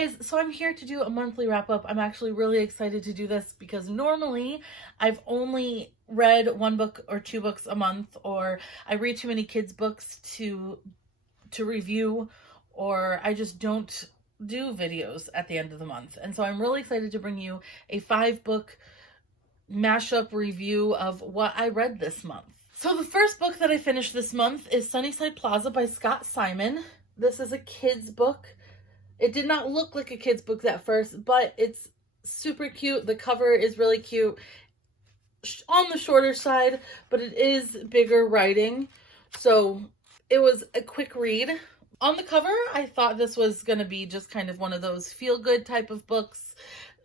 guys, so I'm here to do a monthly wrap up. I'm actually really excited to do this because normally I've only read one book or two books a month, or I read too many kids books to review, or I just don't do videos at the end of the month. And so I'm really excited to bring you a 5-book mashup review of what I read this month. So the first book that I finished this month is Sunnyside Plaza by Scott Simon. This is a kid's book. It did not look like a kid's book at first, but it's super cute. The cover is really cute. On the shorter side, but it is bigger writing. So it was a quick read. On the cover, I thought this was going to be just kind of one of those feel-good type of books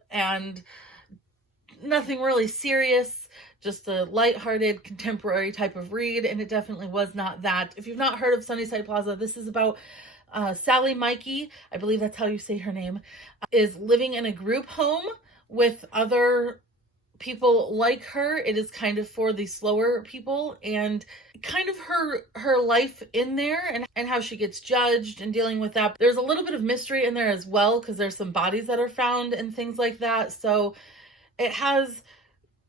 and nothing really serious, just a lighthearted contemporary type of read, and it definitely was not that. If you've not heard of Sunnyside Plaza, this is about Sally Mikey, I believe that's how you say her name, is living in a group home with other people like her. It is kind of for the slower people, and kind of her life in there and how she gets judged and dealing with that. There's a little bit of mystery in there as well, because there's some bodies that are found and things like that. So it has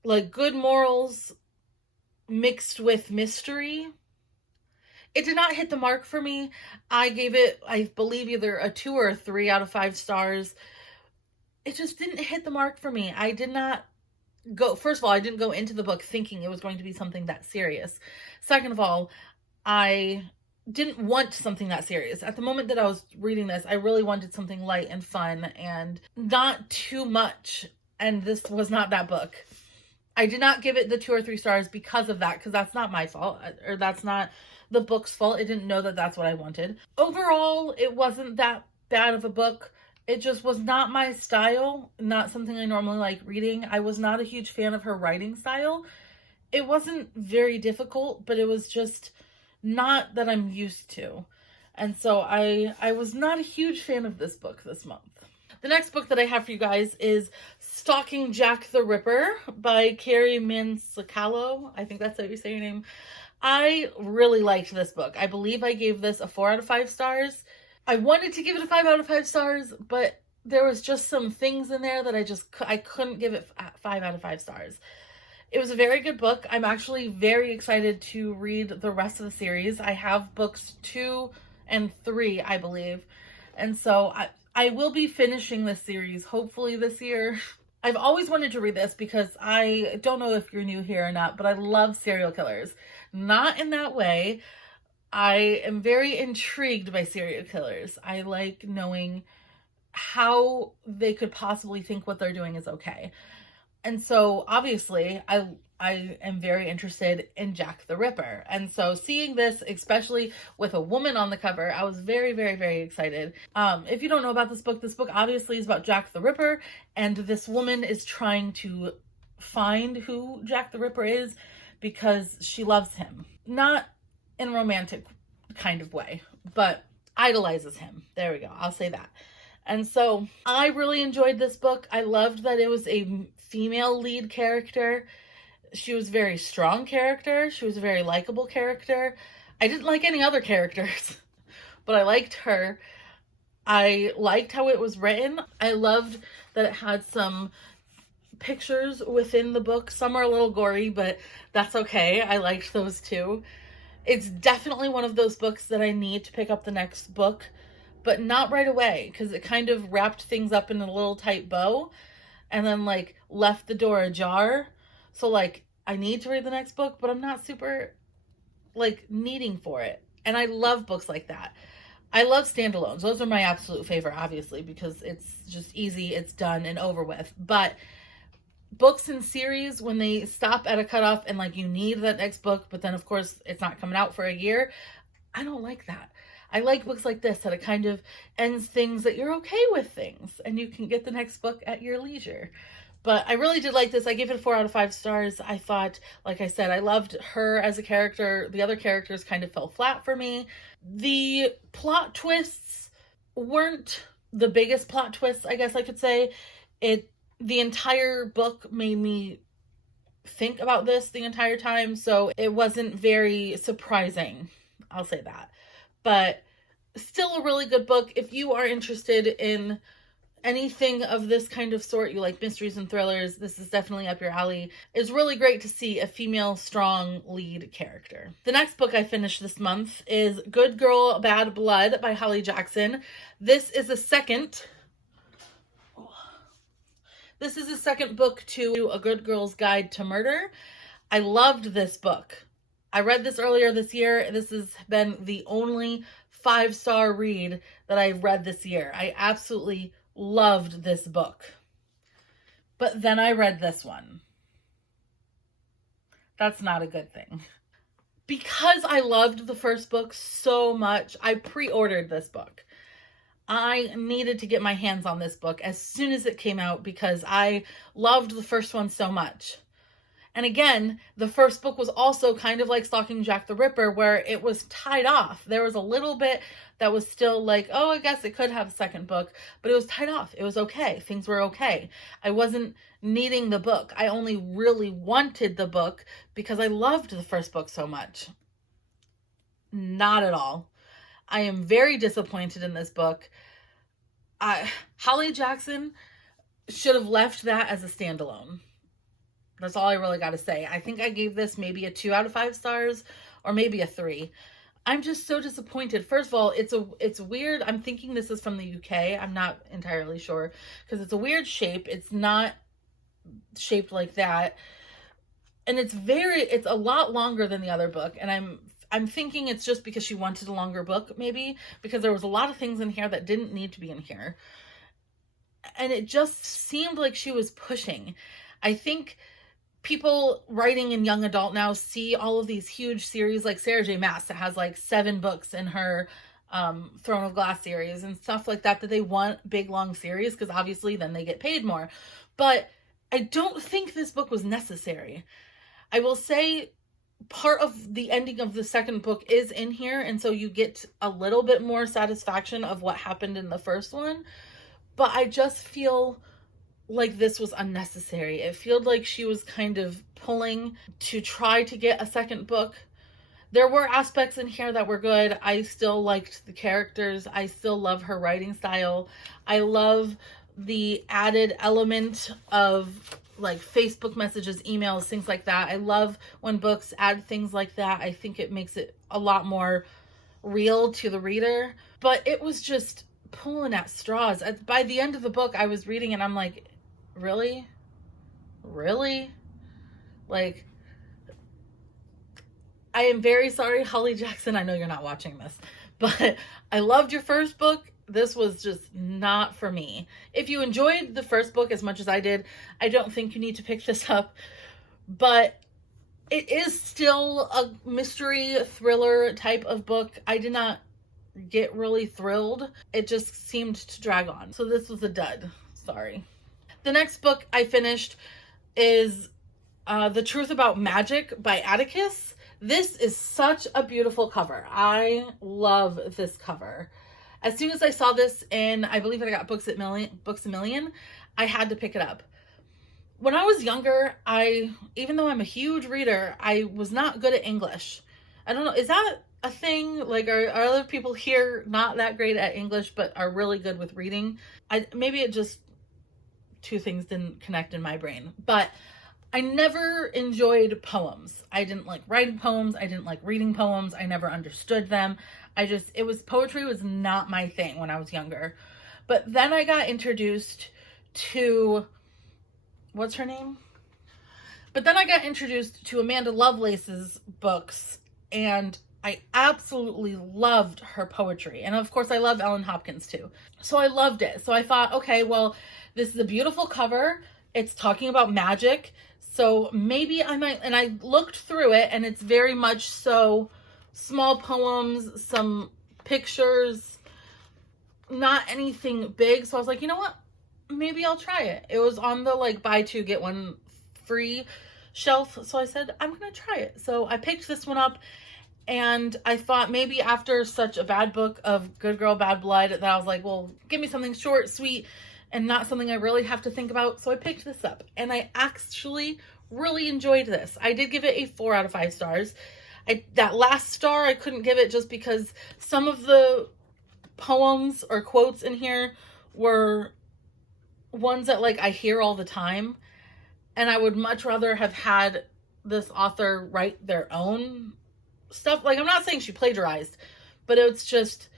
like good morals mixed with mystery. It did not hit the mark for me. I gave it, I believe, either a 2 or a 3 out of 5 stars. It just didn't hit the mark for me. I did not go, first of all, I didn't go into the book thinking it was going to be something that serious. Second of all, I didn't want something that serious. At the moment that I was reading this, I really wanted something light and fun and not too much. And this was not that book. I did not give it the 2 or 3 stars because of that, because that's not my fault, or that's not the book's fault. I didn't know that that's what I wanted. Overall, it wasn't that bad of a book. It just was not my style, not something I normally like reading. I was not a huge fan of her writing style. It wasn't very difficult, but it was just not that I'm used to. And so I was not a huge fan of this book this month. The next book that I have for you guys is Stalking Jack the Ripper by Carrie Mansicalo. I think that's how you say your name. I really liked this book. I believe I gave this a 4 out of 5 stars. I wanted to give it a 5 out of 5 stars, but there was just some things in there that I couldn't give it 5 out of 5 stars. It was a very good book. I'm actually very excited to read the rest of the series. I have books 2 and 3, I believe. And so I will be finishing this series hopefully this year. I've always wanted to read this because I don't know if you're new here or not, but I love serial killers. Not in that way. I am very intrigued by serial killers. I like knowing how they could possibly think what they're doing is okay. And so obviously I am very interested in Jack the Ripper. And so seeing this, especially with a woman on the cover, I was very, very, very excited. If you don't know about this book obviously is about Jack the Ripper, and this woman is trying to find who Jack the Ripper is because she loves him. Not in a romantic kind of way, but idolizes him. There we go. I'll say that. And so I really enjoyed this book. I loved that it was a female lead character. She was a very strong character. She was a very likable character. I didn't like any other characters, but I liked her. I liked how it was written. I loved that it had some pictures within the book. Some are a little gory, but that's okay. I liked those too. It's definitely one of those books that I need to pick up the next book, but not right away, because it kind of wrapped things up in a little tight bow and then like left the door ajar. So like I need to read the next book, but I'm not super like needing for it. And I love books like that. I love standalones. Those are my absolute favorite, obviously, because it's just easy, it's done and over with. But books in series, when they stop at a cutoff and like you need that next book, but then of course it's not coming out for a year, I don't like that. I like books like this that it kind of ends things that you're okay with things and you can get the next book at your leisure. But I really did like this. I gave it a 4 out of 5 stars. I thought, like I said, I loved her as a character. The other characters kind of fell flat for me. The plot twists weren't the biggest plot twists, I guess I could say. The entire book made me think about this the entire time, so it wasn't very surprising. I'll say that. But still a really good book. If you are interested in anything of this kind of sort, you like mysteries and thrillers, this is definitely up your alley. It's really great to see a female strong lead character. The next book I finished this month is Good Girl, Bad Blood by Holly Jackson. This is the second book to A Good Girl's Guide to Murder. I loved this book. I read this earlier this year. This has been the only 5-star read that I've read this year. I absolutely loved this book. But then I read this one. That's not a good thing. Because I loved the first book so much, I pre-ordered this book. I needed to get my hands on this book as soon as it came out because I loved the first one so much. And again, the first book was also kind of like Stalking Jack the Ripper, where it was tied off. There was a little bit that was still like, oh, I guess it could have a second book, but it was tied off. It was okay. Things were okay. I wasn't needing the book. I only really wanted the book because I loved the first book so much. Not at all. I am very disappointed in this book. Holly Jackson should have left that as a standalone. That's all I really got to say. I think I gave this maybe a 2 out of 5 stars or maybe a 3. I'm just so disappointed. First of all, it's weird. I'm thinking this is from the UK. I'm not entirely sure because it's a weird shape. It's not shaped like that. And it's a lot longer than the other book. And I'm thinking it's just because she wanted a longer book, maybe, because there was a lot of things in here that didn't need to be in here. And it just seemed like she was pushing. I think people writing in young adult now see all of these huge series like Sarah J. Maas that has like 7 books in her Throne of Glass series and stuff like that they want big long series because obviously then they get paid more. But I don't think this book was necessary. I will say part of the ending of the second book is in here, and so you get a little bit more satisfaction of what happened in the first one. But I just feel like this was unnecessary. It felt like she was kind of pulling to try to get a second book. There were aspects in here that were good. I still liked the characters. I still love her writing style. I love the added element of like Facebook messages, emails, things like that. I love when books add things like that. I think it makes it a lot more real to the reader. But it was just pulling at straws. By the end of the book, I was reading and I'm like, really? Like, I am very sorry, Holly Jackson. I know you're not watching this, but I loved your first book. This was just not for me. If you enjoyed the first book as much as I did, I don't think you need to pick this up, but it is still a mystery thriller type of book. I did not get really thrilled. It just seemed to drag on. So this was a dud. Sorry. The next book I finished is The Truth About Magic by Atticus. This is such a beautiful cover. I love this cover. As soon as I saw this in, I believe I got Books a Million, I had to pick it up. When I was younger, even though I'm a huge reader, I was not good at English. I don't know, is that a thing? Like, are other people here not that great at English but are really good with reading? Maybe it just, two things didn't connect in my brain. But I never enjoyed poems. I didn't like writing poems. I didn't like reading poems. I never understood them. Poetry was not my thing when I was younger. But then I got introduced to, what's her name? But then I got introduced to Amanda Lovelace's books, and I absolutely loved her poetry. And of course, I love Ellen Hopkins too. So I loved it. So I thought, okay, well, this is a beautiful cover. It's talking about magic. So maybe I might, and I looked through it and it's very much so small poems, some pictures, not anything big. So I was like, you know what? Maybe I'll try it. It was on the like buy 2 get 1 free shelf. So I said, I'm going to try it. So I picked this one up. And I thought maybe after such a bad book of Good Girl, Bad Blood, that I was like, well, give me something short, sweet, and not something I really have to think about. So I picked this up and I actually really enjoyed this. I did give it a 4 out of 5 stars. That last star, I couldn't give it just because some of the poems or quotes in here were ones that like I hear all the time, and I would much rather have had this author write their own stuff. Like, I'm not saying she plagiarized, but it's just,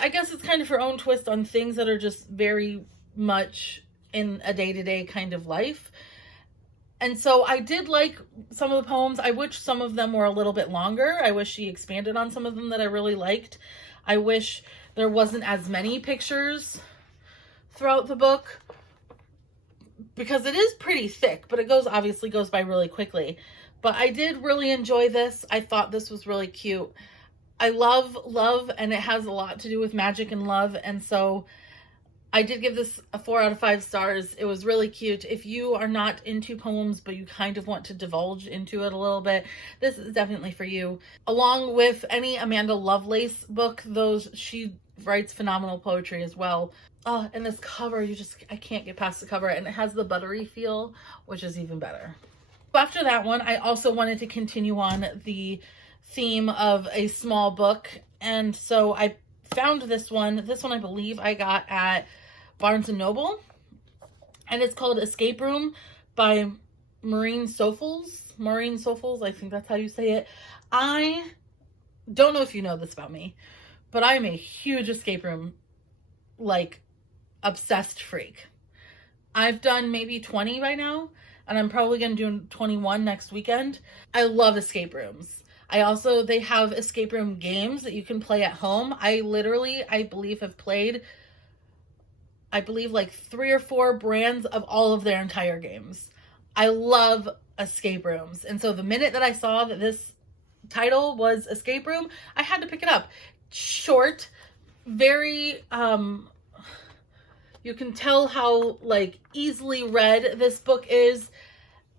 I guess it's kind of her own twist on things that are just very much in a day-to-day kind of life. And so I did like some of the poems. I wish some of them were a little bit longer. I wish she expanded on some of them that I really liked. I wish there wasn't as many pictures throughout the book, because it is pretty thick, but it obviously goes by really quickly. But I did really enjoy this. I thought this was really cute. I love love, and it has a lot to do with magic and love, and so I did give this a 4 out of 5 stars. It was really cute. If you are not into poems, but you kind of want to divulge into it a little bit, this is definitely for you. Along with any Amanda Lovelace book, she writes phenomenal poetry as well. Oh, and this cover, I can't get past the cover, and it has the buttery feel, which is even better. After that one, I also wanted to continue on the theme of a small book, and so I found this one. This one I believe I got at Barnes & Noble, and it's called Escape Room by Maureen Soffels. I think that's how you say it. I don't know if you know this about me, but I'm a huge escape room, like, obsessed freak. I've done maybe 20 by now, and I'm probably going to do 21 next weekend. I love escape rooms. They have escape room games that you can play at home. I believe have played, like 3 or 4 brands of all of their entire games. I love escape rooms. And so the minute that I saw that this title was Escape Room, I had to pick it up. Short, very, you can tell how like easily read this book is.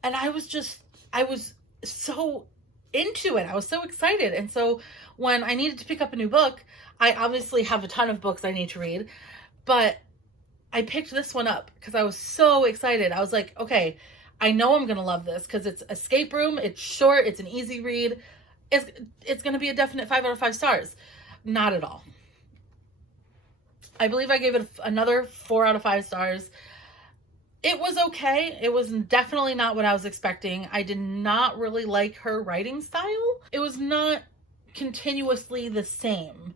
And I was so into it. I was so excited. And so when I needed to pick up a new book, I obviously have a ton of books I need to read, but I picked this one up because I was so excited. I was like, okay, I know I'm going to love this because it's escape room. It's short. It's an easy read. It's going to be a definite 5 out of 5 stars. Not at all. I believe I gave it another 4 out of 5 stars. It was okay. It was definitely not what I was expecting. I did not really like her writing style. It was not continuously the same.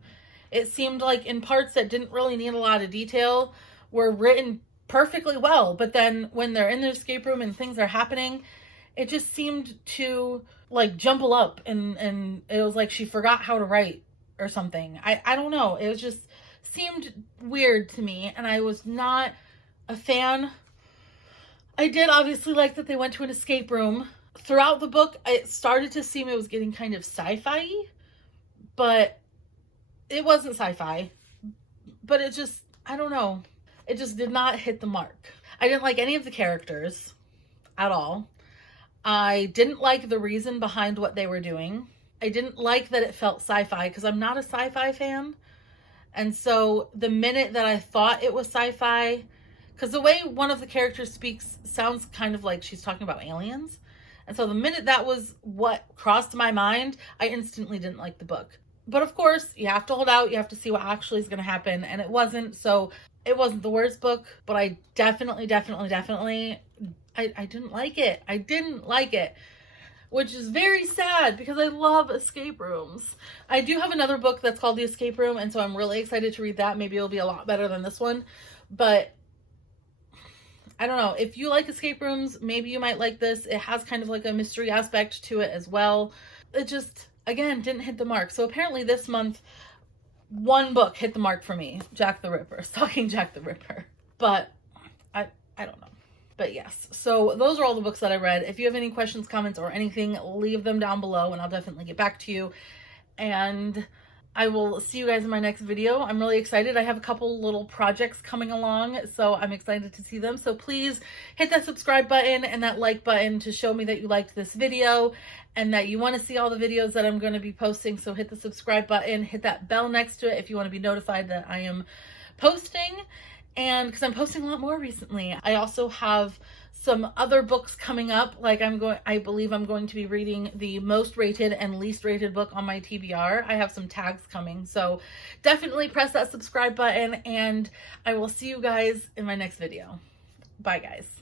It seemed like in parts that didn't really need a lot of detail were written perfectly well. But then when they're in the escape room and things are happening, it just seemed to like jumble up, and it was like she forgot how to write or something. I don't know. It was just seemed weird to me, and I was not a fan. I did obviously like that they went to an escape room. Throughout the book, it started to seem it was getting kind of sci-fi, but it wasn't sci-fi. But it just, I don't know. It just did not hit the mark. I didn't like any of the characters at all. I didn't like the reason behind what they were doing. I didn't like that it felt sci-fi because I'm not a sci-fi fan. And so the minute that I thought it was sci-fi, because the way one of the characters speaks sounds kind of like she's talking about aliens. And so the minute that was what crossed my mind, I instantly didn't like the book. But of course, you have to hold out. You have to see what actually is going to happen. And it wasn't. So it wasn't the worst book. But I definitely, I didn't like it. I didn't like it. Which is very sad because I love escape rooms. I do have another book that's called The Escape Room. And so I'm really excited to read that. Maybe it'll be a lot better than this one. But I don't know. If you like escape rooms, maybe you might like this. It has kind of like a mystery aspect to it as well. It just, again, didn't hit the mark. So apparently this month, one book hit the mark for me. Jack the Ripper. Stalking Jack the Ripper. But I don't know. But yes. So those are all the books that I read. If you have any questions, comments, or anything, leave them down below and I'll definitely get back to you. And I will see you guys in my next video. I'm really excited. I have a couple little projects coming along, so I'm excited to see them. So please hit that subscribe button and that like button to show me that you liked this video and that you want to see all the videos that I'm going to be posting. So hit the subscribe button, hit that bell next to it if you want to be notified that I am posting. And because I'm posting a lot more recently. I also have some other books coming up. Like I believe I'm going to be reading the most rated and least rated book on my TBR. I have some tags coming. So definitely press that subscribe button, and I will see you guys in my next video. Bye guys.